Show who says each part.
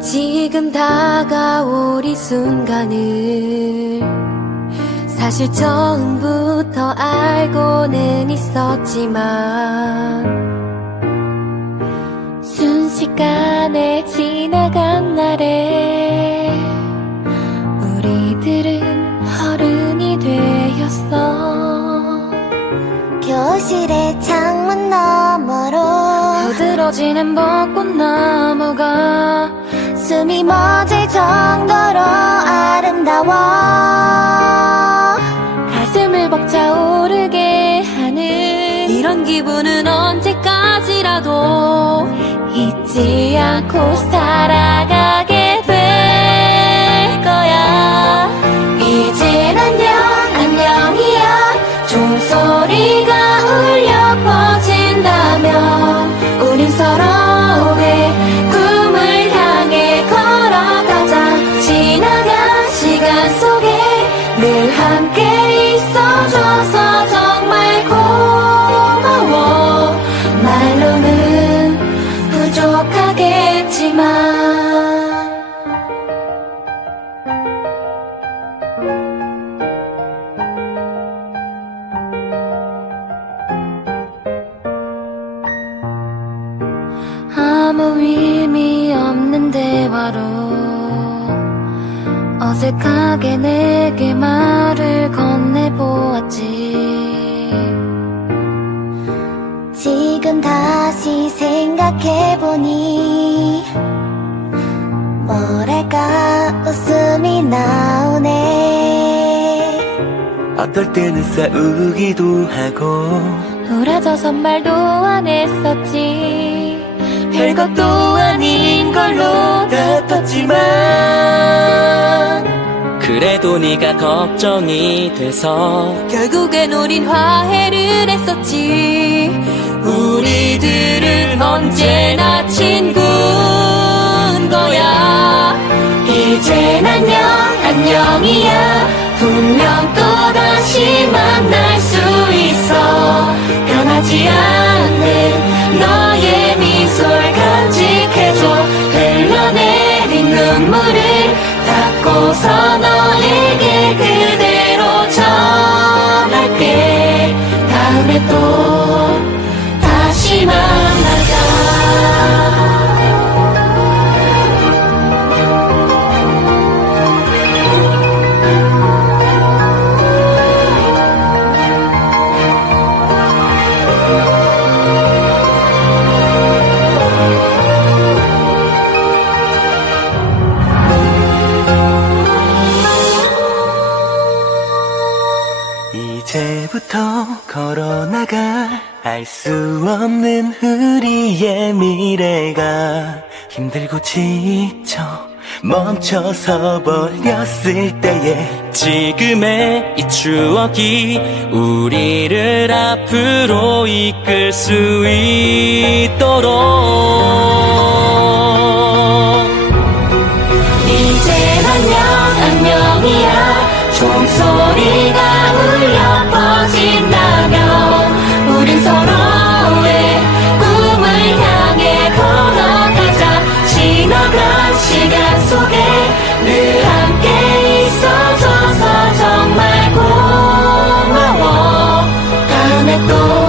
Speaker 1: 지금 다가올 이 순간을 사실 처음부터 알고는 있었지만 순식간에 지나간 날에 우리들은 어른이 되었어.
Speaker 2: 교실의 창문 너머로
Speaker 1: 흐드러지는 벚꽃 나무가
Speaker 2: 숨이 멎을 정도로 아름다워.
Speaker 1: 가슴을 벅차오르게 하는 이런 기분은 언제까지라도 잊지 않고 살아 아무 의미 없는 대화로 어색하게 내게 말을 건네보았지.
Speaker 2: 지금 다시 생각해보니 뭐랄까 웃음이 나오네.
Speaker 3: 어떨 때는 싸우기도 하고
Speaker 1: 돌아져서 말도 안 했었지 별것도 아닌 걸로
Speaker 3: 같았지만 그래도 네가 걱정이 돼서
Speaker 1: 결국엔 우린 화해를 했었지. 우리들은 언제나 친구인 거야. 이젠 안녕 안녕이야. 분명 또다시 만날 다
Speaker 3: 걸어나가 알 수 없는 우리의 미래가 힘들고 지쳐 멈춰서 버렸을 때에 지금의 이 추억이 우리를 앞으로 이끌 수 있도록
Speaker 1: 늘 함께 있어줘서 정말 고마워. 다음에 또